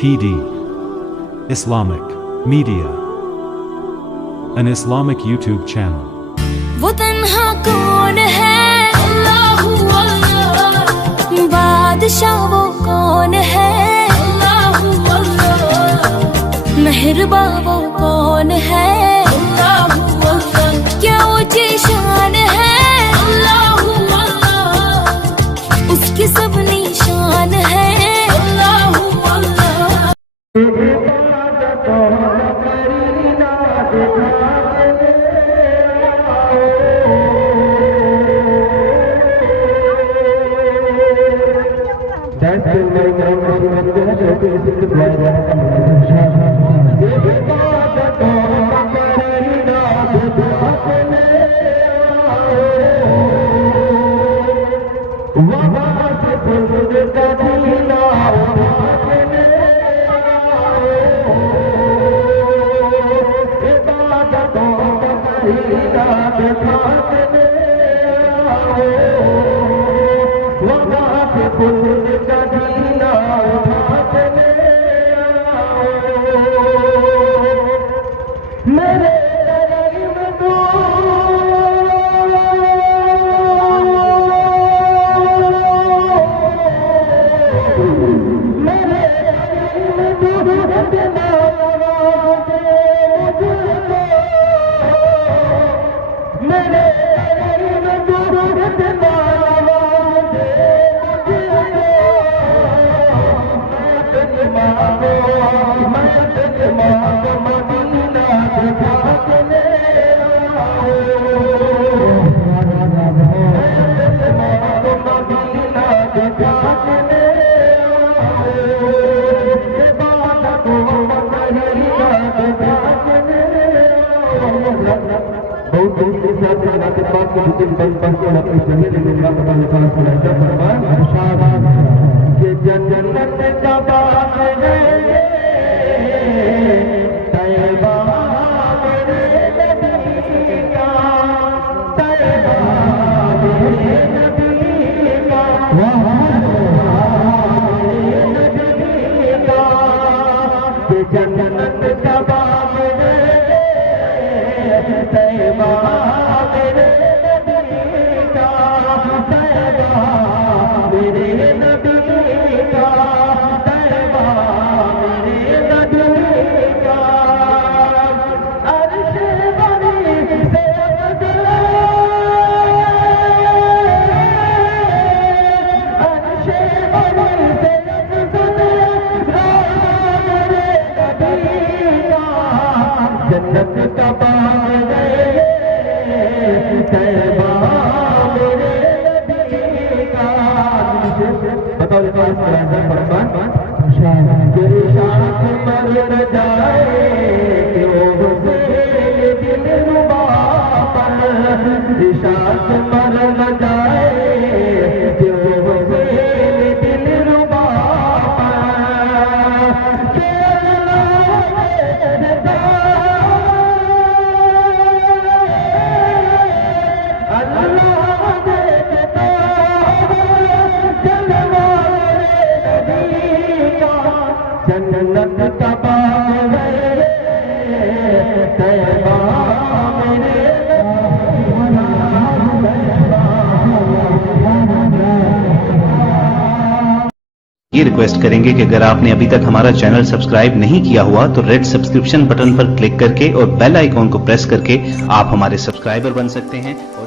PD Islamic Media, an Islamic YouTube channel. वो तन्हा कौन है, अल्लाहू अल्लाह। बादशाह वो कौन है, अल्लाहू अल्लाह। मेहरबा वो कौन है, अल्लाहू अल्लाह। क्या ऊंची शान है, अल्लाहू अल्लाह। उसकी सब निशान है, अल्लाहू अल्लाह। ये रिक्वेस्ट करेंगे कि अगर आपने अभी तक हमारा चैनल सब्सक्राइब नहीं किया हुआ तो रेड सब्सक्रिप्शन बटन पर क्लिक करके और बेल आइकॉन को प्रेस करके आप हमारे सब्सक्राइबर बन सकते हैं और